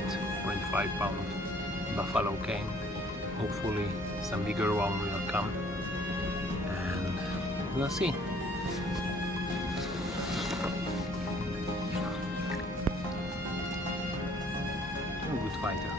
8.5 pound buffalo came. Hopefully some bigger one will come, and we'll see. A good fighter.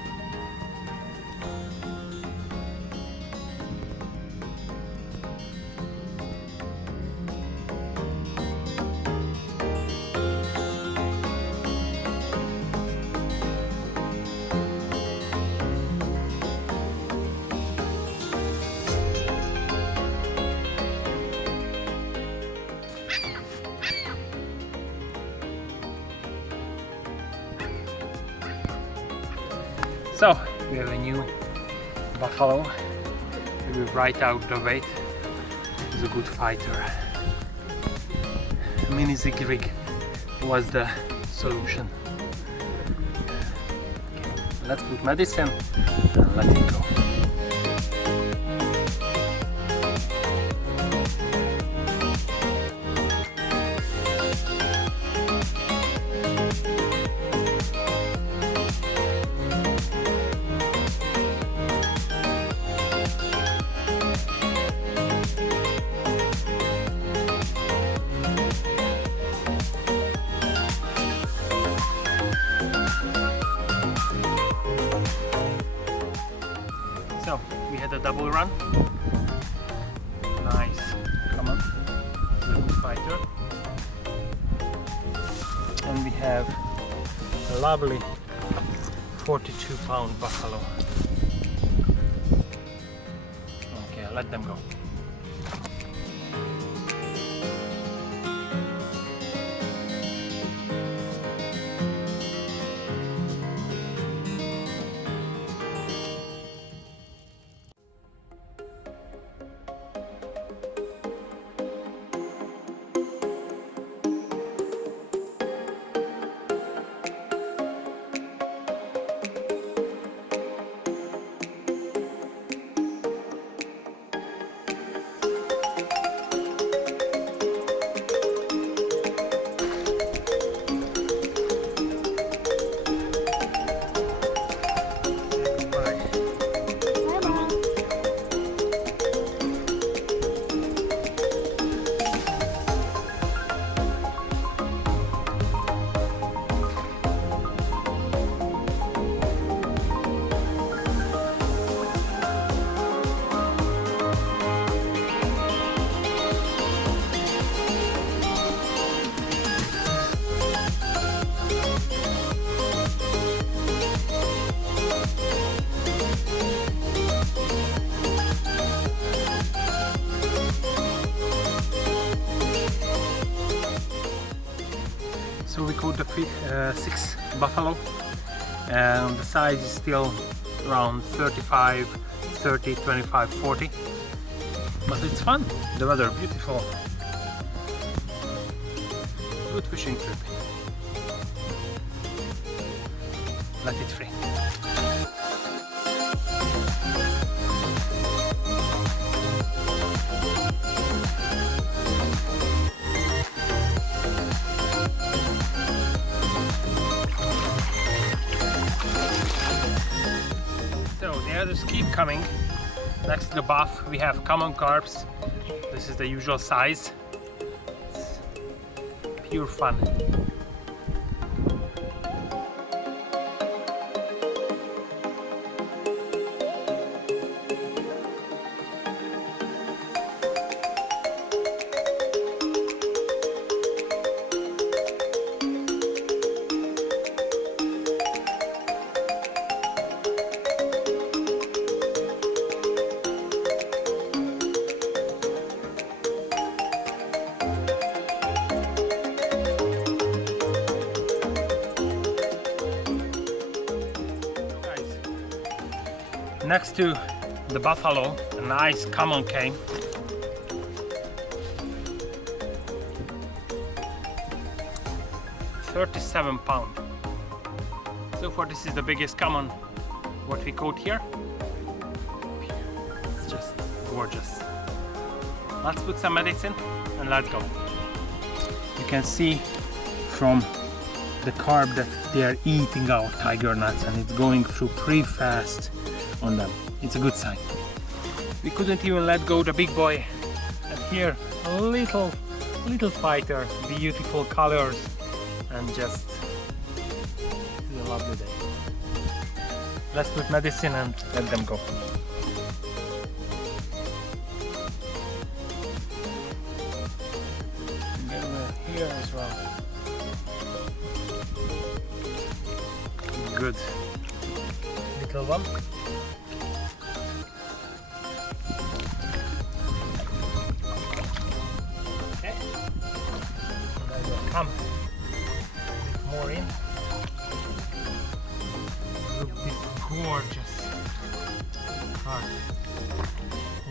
So we have a new buffalo. We will write out the weight. He's a good fighter. Mini zig rig was the solution. Okay, let's put medicine and let it go. So we had a double run. Nice, come on, he's a good fighter. And we have a lovely 42 pound buffalo. Okay, let them go. So we caught the 6 buffalo, and the size is still around 35, 30, 25, 40. But it's fun, the weather beautiful. Good fishing trip. Let it free. So the others keep coming. Next to the buff we have common carps. This is the usual size. It's pure fun. Next to the buffalo, a nice common came. £37. So far this is the biggest common what we caught here. It's just gorgeous. Let's put some medicine and let's go. You can see from the carp that they are eating out tiger nuts, and it's going through pretty fast on them. It's a good sign. We couldn't even let go the big boy, and here a little fighter, beautiful colors, and just a lovely day. Let's put medicine and let them go. Then we're here as well. Good. Little one. Okay. And I will come more in. Look this gorgeous carp.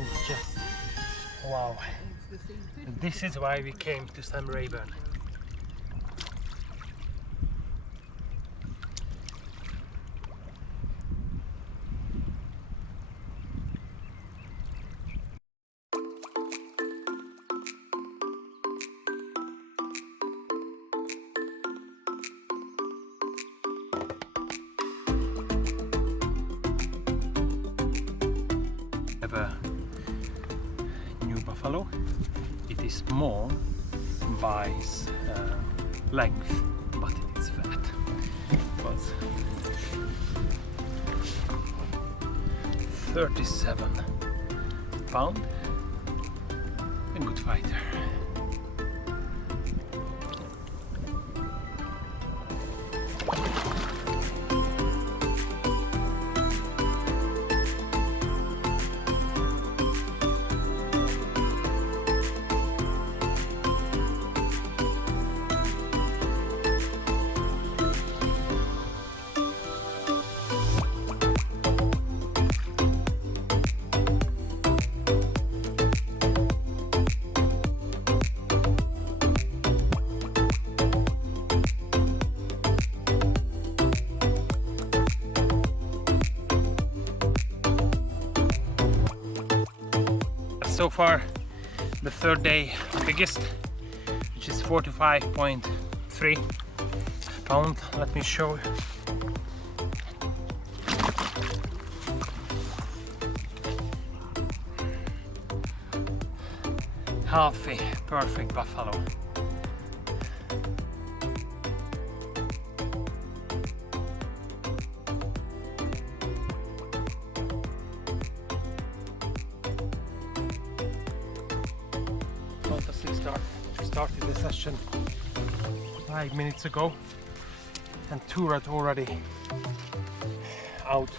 It's just wow. This is why we came to Sam Rayburn. Have a new buffalo. It is small by length, but it is fat. But 37 pound, a good fighter. So far, the third day biggest, which is 45.3 pound. Let me show you. Healthy, perfect buffalo. Fantastic start. Started the session 5 minutes ago, and two are already out.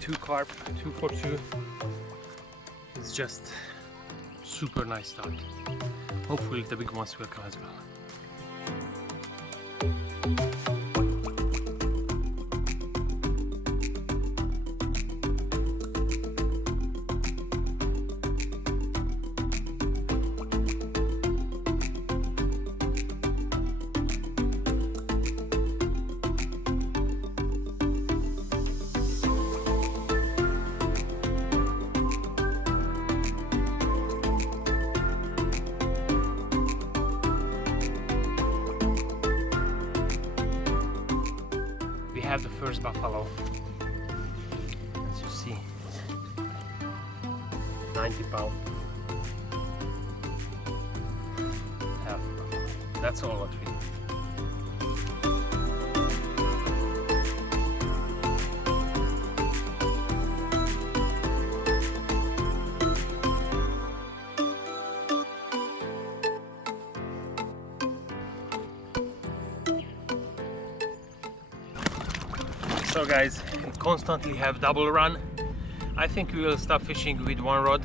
2 carp, 2 for 2. It's just super nice start. Hopefully the big ones will come as well. Have the first buffalo, as you see, 90 pound. That's all what we need. So guys, we constantly have double run. I think we will stop fishing with one rod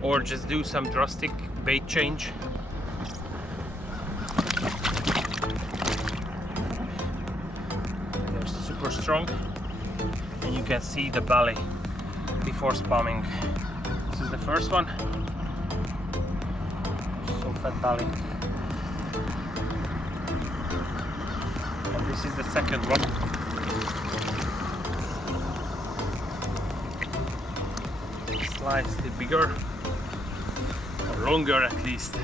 or just do some drastic bait change. They're super strong, and you can see the belly before spamming. This is the first one. So fat belly. And this is the second one. Slightly bigger, or longer at least.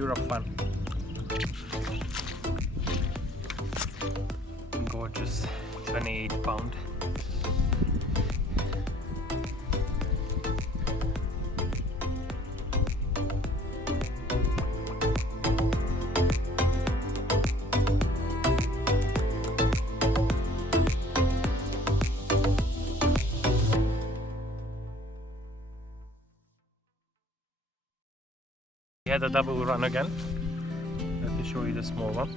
pure fun. Gorgeous 28 pound. We had a double run again. Let me show you the small one.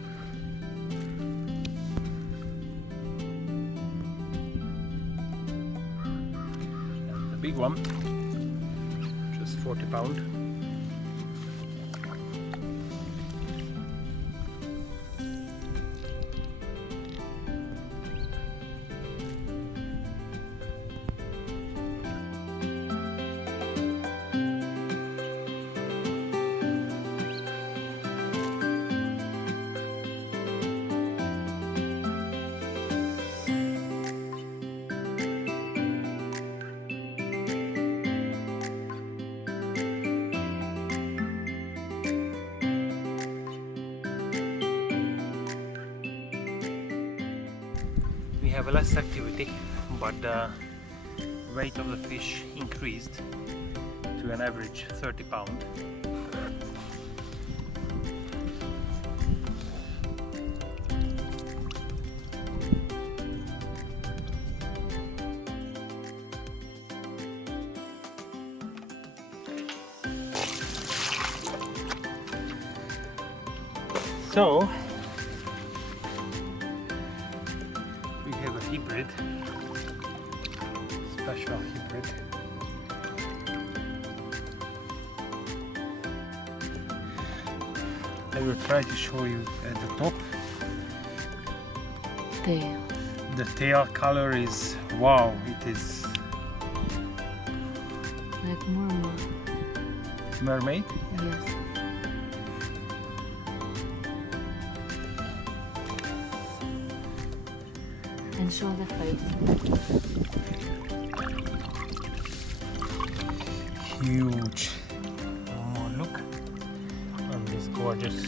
And the big one, just 40 pound. We have less activity, but the weight of the fish increased to an average 30 pound. So we have a hybrid, special hybrid. I will try to show you at the top. Tail. The tail color is wow, it is Like mermaid. mermaid. Yes. And show the face. Huge. One more look on this gorgeous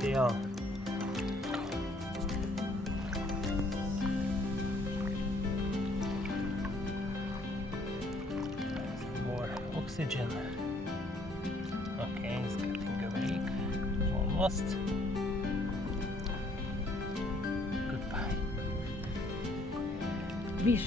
tail. Some more oxygen. Okay, it's getting awake. Almost. Goodbye. Fish.